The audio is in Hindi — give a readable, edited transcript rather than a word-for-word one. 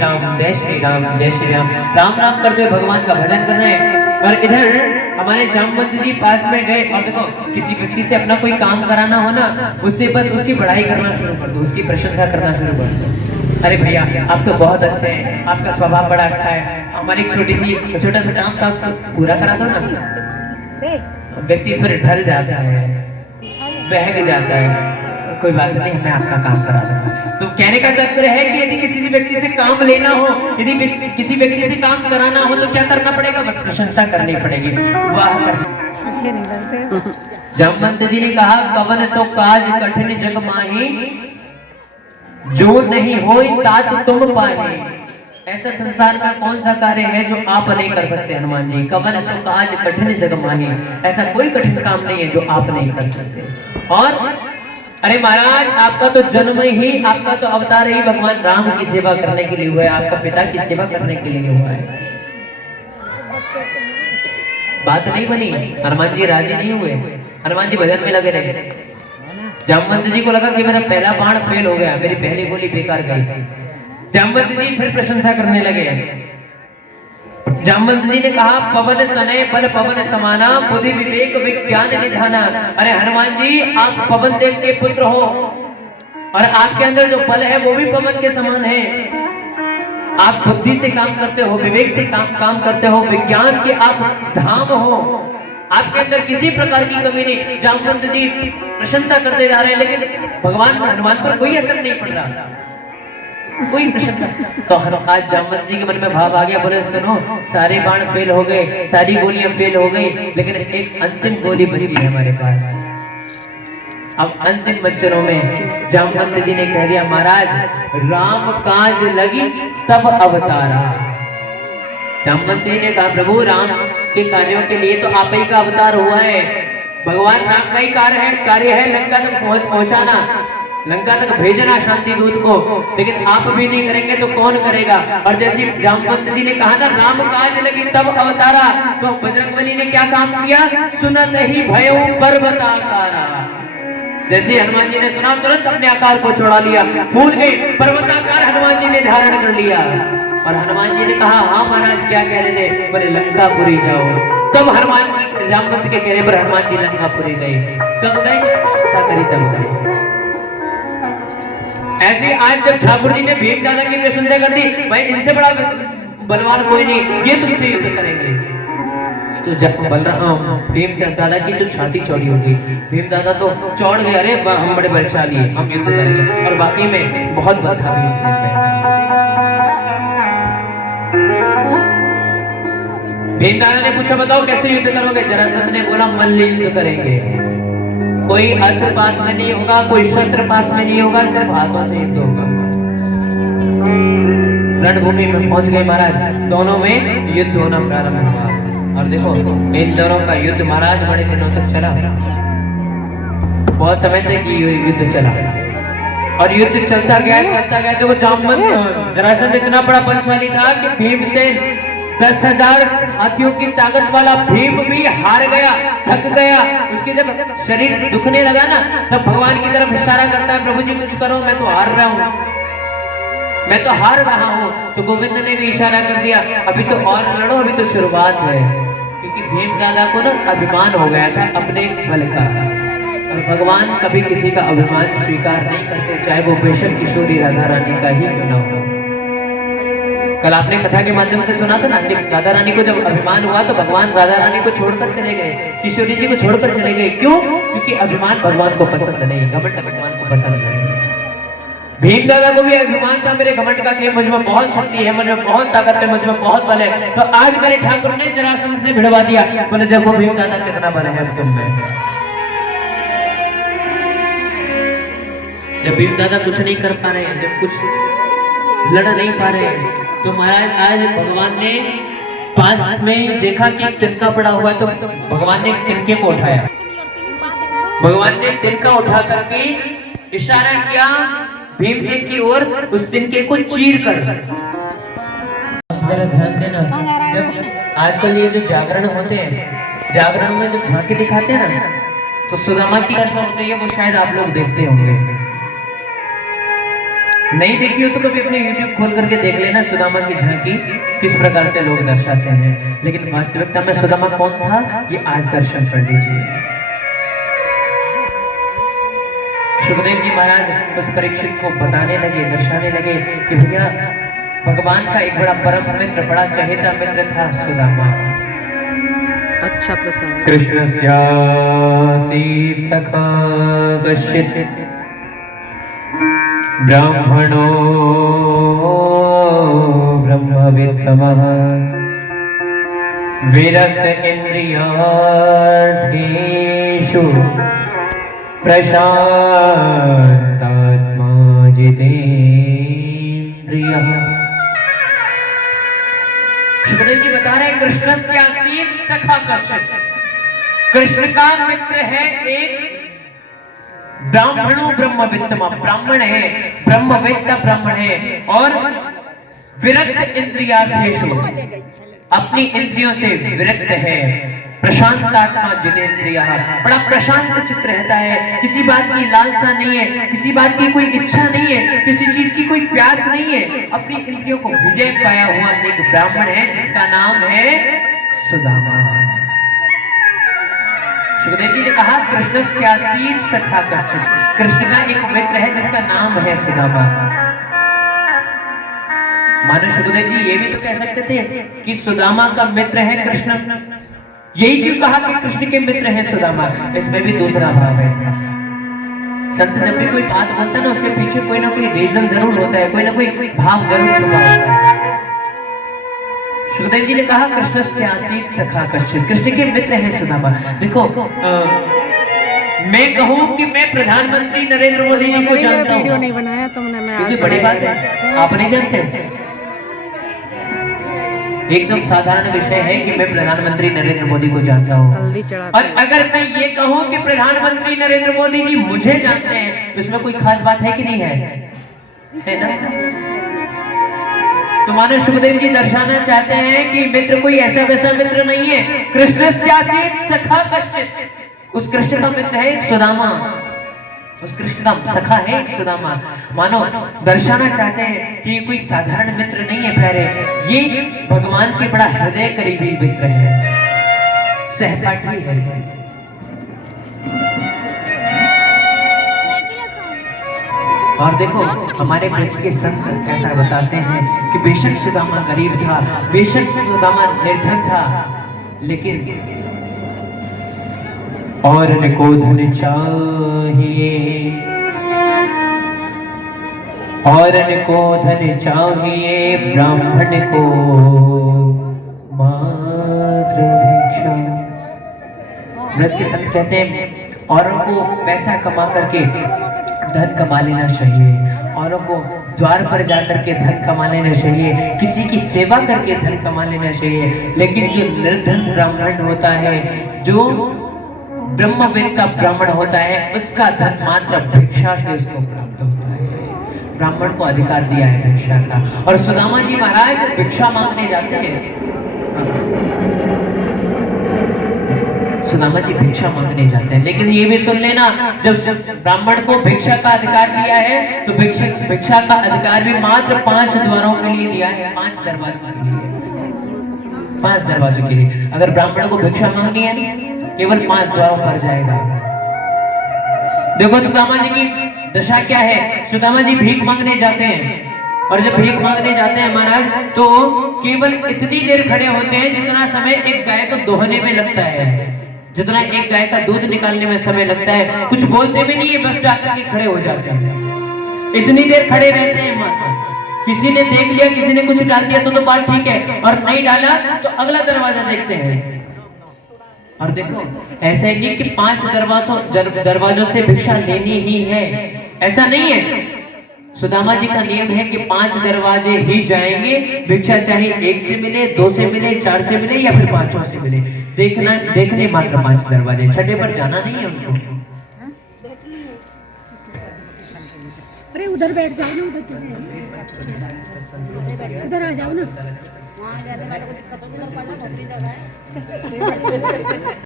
राम जय श्री राम जय श्री राम। राम राम करते हुए भगवान का भजन कर रहे हैं। और इधर हमारे जामवंत जी पास में गए और देखो किसी व्यक्ति से अपना कोई काम कराना हो ना, उससे बस उसकी बढ़ाई करना शुरू कर दो, उसकी प्रशंसा करना शुरू कर दो। अरे भैया आप तो बहुत अच्छे हैं, आपका स्वभाव बड़ा अच्छा है, हमारी छोटा सा काम था उसको पूरा करा दो ना। व्यक्ति फिर ढल जाता है, बहक जाता है, कोई बात नहीं मैं आपका काम करा दूंगा। तो कहने का तात्पर्य है कि यदि किसी व्यक्ति से काम लेना हो, यदि किसी व्यक्ति से काम कराना हो तो क्या करना पड़ेगा, बस प्रशंसा करनी पड़ेगी। वाह अच्छे नहीं लगते। जामवंत जी ने कहा कवन सो काज कठिन जग माही, जो नहीं होई तात तुम पाही। ऐसा संसार का कौन सा कार्य है जो आप नहीं कर सकते हनुमान जी। कवन सो काज कठिन जग माही, ऐसा कोई कठिन काम नहीं है जो आप नहीं कर सकते। और अरे महाराज आपका तो जन्म ही, आपका तो अवतार ही भगवान राम की सेवा करने के लिए हुआ है, आपका पिता की सेवा करने के लिए हुआ है। बात नहीं बनी, हनुमान जी राजी नहीं हुए, हनुमान जी भजन में लगे रहे। जामवंत जी को लगा कि मेरा पहला बाण फेल हो गया, मेरी पहली गोली बेकार गई। जामवंत जी फिर प्रशंसा करने लगे। जामवंत जी ने कहा पवन तनय बल पवन समाना, बुद्धि विवेक विज्ञान निधाना। अरे हनुमान जी आप पवन देव के पुत्र हो और आपके अंदर जो बल है वो भी पवन के समान है। आप बुद्धि से काम करते हो, विवेक से काम करते हो, विज्ञान के आप धाम हो, आपके अंदर किसी प्रकार की कमी नहीं। जामवंत जी प्रशंसा करते जा रहे हैं लेकिन भगवान हनुमान पर कोई असर नहीं पड़ रहा, कोई प्रशंसा। तो आज जामवंत जी के मन में भाव आ गया, बोले सुनो सारे बाण फेल हो गए, सारी गोलियां फेल हो गई, लेकिन एक अंतिम गोली बची है हमारे पास। अब अंतिम बच्चों में जामवंत जी ने कह दिया महाराज राम काज लगी तब अवतारा। जामवंत जी ने कहा प्रभु राम के कार्यों के लिए तो आप ही का अवतार हुआ है, भगवान राम का ही कार्य है लंका तक पहुंचाना, लंका तक भेजना शांति दूत को, लेकिन आप भी नहीं करेंगे तो कौन करेगा। और जैसे जामवंत जी ने कहा ना राम काज लगी तब अवतारा, तो बजरंगबली ने क्या काम किया, सुनत ही भयो पर्वताकारा। जैसे हनुमान जी ने सुना तुरंत अपने आकार को छोड़ा लिया, भूल गए पर्वताकार हनुमान जी ने धारण कर लिया। और हनुमान जी ने कहा हाँ महाराज क्या कह रहे थे, बोले लंकापुरी जाओ। तब हनुमान जी जामवंत के कहने पर हनुमान जी लंकापुरी गए। कब गए, तब गए। ऐसे आज जब ठाकुर जी ने भीम दादा की प्रशंसा कर दी, भाई इनसे बड़ा बलवान कोई नहीं, ये तुमसे युद्ध करेंगे। तो जब भीम से दादा की जो छाती चौड़ी होगी, भीम दादा तो चौड़ गए, अरे हम बड़े बलशाली हैं, हम युद्ध करेंगे। और बाकी में बहुत बल था भीम से। भीम दादा ने पूछा बताओ कैसे युद्ध करोगे, जरासंध ने बोला मल्ल युद्ध करेंगे, कोई अस्त्र पास में नहीं होगा, कोई शस्त्र पास में नहीं होगा, सिर्फ हाथों से युद्ध होगा। रणभूमि में पहुंच गए महाराज, दोनों में युद्ध होना प्रारंभ हुआ। और देखो इन दोनों का युद्ध महाराज बड़े दिनों तक चला, बहुत समय तक ये युद्ध चला। और युद्ध चलता गया तो जामवंत जरासंध इतना बड़ा बलशाली था कि भीम से 10,000 हाथियों की ताकत वाला भीम भी हार गया, थक गया। उसके जब शरीर दुखने लगा ना, तब भगवान की तरफ इशारा करता है प्रभु जी कुछ करो, मैं तो हार रहा हूँ, मैं तो हार रहा हूँ। तो गोविंद ने भी इशारा कर दिया अभी तो और लड़ो, अभी तो शुरुआत है। क्योंकि भीम दादा को ना अभिमान हो गया था अपने बल का, और भगवान कभी किसी का अभिमान स्वीकार नहीं करते, चाहे वो बेशक किशोरी राधा रानी का ही क्यों ना हो। कल आपने कथा के माध्यम से सुना था ना, राधा रानी को जब अभिमान हुआ तो भगवान राधा रानी को छोड़कर चले गए, किशोरी जी को छोड़कर चले गए। क्यों? क्योंकि अभिमान भगवान को पसंद नहीं, घमंड भगवान को पसंद नहीं। भीम दादा को भी अभिमान था मेरे घमंड का कि मुझ में बहुत शक्ति है, मुझ में बहुत ताकत है, मुझ में बहुत बल है। तो आज मेरे ठाकुर ने जरासंध से भिड़वा दिया, बोले देखो भीम दादा कितना बल है तुम में। जब भीम दादा कुछ नहीं कर पा रहे, जब कुछ लड़ नहीं पा रहे, तो महाराज आज भगवान ने पास में देखा कि तिनका पड़ा हुआ, तो भगवान ने तिनके को उठाया, भगवान ने तिनका उठा करके इशारा किया भीमसेन की ओर, उस तिनके को चीर कर। जरा ध्यान देना, जब आजकल ये जो जागरण होते हैं, जागरण में जब झांकी दिखाते हैं ना, तो सुदामा की दशा होती है, वो शायद आप लोग देखते होंगे। नहीं देखी हो तो कभी अपने YouTube खोल करके देख लेना सुदामा की झांकी किस प्रकार से लोग दर्शाते हैं। लेकिन वास्तविकता में सुदामा कौन था, ये आज दर्शन कर लीजिए। सुखदेव जी महाराज उस परीक्षित को बताने लगे, दर्शाने लगे कि भैया भगवान का एक बड़ा परम मित्र, बड़ा चहेता मित्र था सुदामा। अच्छा प्रसंग। कृष्णस्यासीत् सखा कश्चित् ब्राह्मणो ब्रह्मवित्तमः विरक्त इंद्रियार्थेषु प्रशान्तात्मा जितेन्द्रियः। सुखदेव जी बता रहे हैं कृष्णस्यासीत् सखा कश्चित्, कृष्ण का मित्र है एक ब्राह्मणों ब्रह्मवित्तम, ब्राह्मण है, ब्रह्मवित्त ब्राह्मण है, और विरक्त इंद्रियार्थेषु, अपनी इंद्रियों से विरक्त है, प्रशांतात्मा जितेन्द्रियः, बड़ा प्रशांत चित्त रहता है, किसी बात की लालसा नहीं है, किसी बात की कोई इच्छा नहीं है, किसी चीज की कोई प्यास नहीं है, अपनी इंद्रियों को विजय पाया हुआ एक ब्राह्मण है जिसका नाम है सुदामा। सुखदेव जी ने कहा कृष्णस्यासीत् सखा कश्चित्, कृष्ण का एक मित्र है जिसका नाम है सुदामा। मानो सुखदेव जी ये भी तो कह सकते थे कि सुदामा का मित्र है कृष्ण, यही क्यों कहा कि कृष्ण के मित्र है सुदामा? इसमें भी दूसरा भाव है इसका। संत जब भी कोई बात बोलता है ना, उसके पीछे कोई ना कोई रीजन जरूर होता है, कोई ना कोई भाव जरूर छुपा होता है। सुखदेव जी ने कहा कृष्णस्यासीत् सखा कश्चित्, कृष्ण के मित्र है सुदामा। देखो मैं कहूं कि मैं प्रधानमंत्री नरेंद्र मोदी जी को जानता हूं, वीडियो नहीं बनाया तुमने, मैं आज बड़ी बात है, आप नहीं जानते। एकदम साधारण विषय है कि मैं प्रधानमंत्री नरेंद्र मोदी को जानता हूं, और अगर मैं ये कहूं कि प्रधानमंत्री नरेंद्र मोदी जी मुझे जानते हैं तो इसमें कोई खास बात है कि नहीं है ना? तो मानो सुखदेव जी दर्शाना चाहते हैं कि मित्र कोई ऐसा वैसा मित्र नहीं है, कृष्णस्यासीत् सखा कश्चित्, उस कृष्ण का मित्र है एक सुदामा, उस कृष्ण का सखा है एक सुदामा। मानो दर्शाना चाहते हैं कि कोई साधारण मित्र नहीं है प्यारे, ये भगवान के बड़ा हृदय करीबी मित्र है, सहपाठी है। और देखो हमारे ब्रज के संत ऐसा बताते हैं कि बेशक सुदामा गरीब था, बेशक सुदामा निर्धन था, लेकिन और को धन चाहिए, और को धन चाहिए, ब्राह्मण को मात्र भिक्षा। ब्रज के संत कहते हैं औरों को पैसा कमा करके धन कमा लेना चाहिए, औरों को द्वार पर जाकर के धन कमा लेना चाहिए, किसी की सेवा करके धन कमा लेना चाहिए, लेकिन जो निर्धन ब्राह्मण होता है, जो ब्रह्मवेत्ता ब्राह्मण होता है, उसका धन मात्र भिक्षा से उसको प्राप्त होता है। ब्राह्मण को अधिकार दिया है भिक्षा का। और सुदामा जी महाराज भिक्षा मांगने जाते हैं, सुदामा जी भिक्षा मांगने जाते हैं, लेकिन ये भी सुन लेना, जब ब्राह्मण को भिक्षा का अधिकार दिया है तो भिक्षा का अधिकार भी मात्र 5 द्वारों के लिए दिया है, 5 दरवाजों के लिए, 5 दरवाजों के लिए। अगर ब्राह्मण को भिक्षा मांगनी है केवल 5 द्वारों पर जाएगा। देखो सुदामा जी की दशा क्या है, सुदामा जी भीख मांगने जाते हैं, और जब भीख मांगने जाते हैं महाराज तो केवल इतनी देर खड़े होते हैं जितना समय एक गाय को दोहने में लगता है, जितना एक गाय का दूध निकालने में समय लगता है। कुछ बोलते भी नहीं है, बस जाकर के खड़े हो जाते हैं, इतनी देर खड़े रहते हैं मात्र। किसी ने देख लिया, किसी ने कुछ डाल दिया तो बात ठीक है, और नहीं डाला तो अगला दरवाजा देखते हैं। और देखो ऐसा नहीं कि 5 दरवाजों से भिक्षा लेनी ही है, ऐसा नहीं है। सुदामा जी का नियम है कि 5 दरवाजे ही जाएंगे, भिक्षा चाहे 1 से मिले, 2 से मिले, 4 से मिले या फिर 5 से मिले, देखने मात्र 5 दरवाजे, छठे पर जाना नहीं है उनको। अरे उधर बैठ जाओ ना, उधर आ जाओ ना।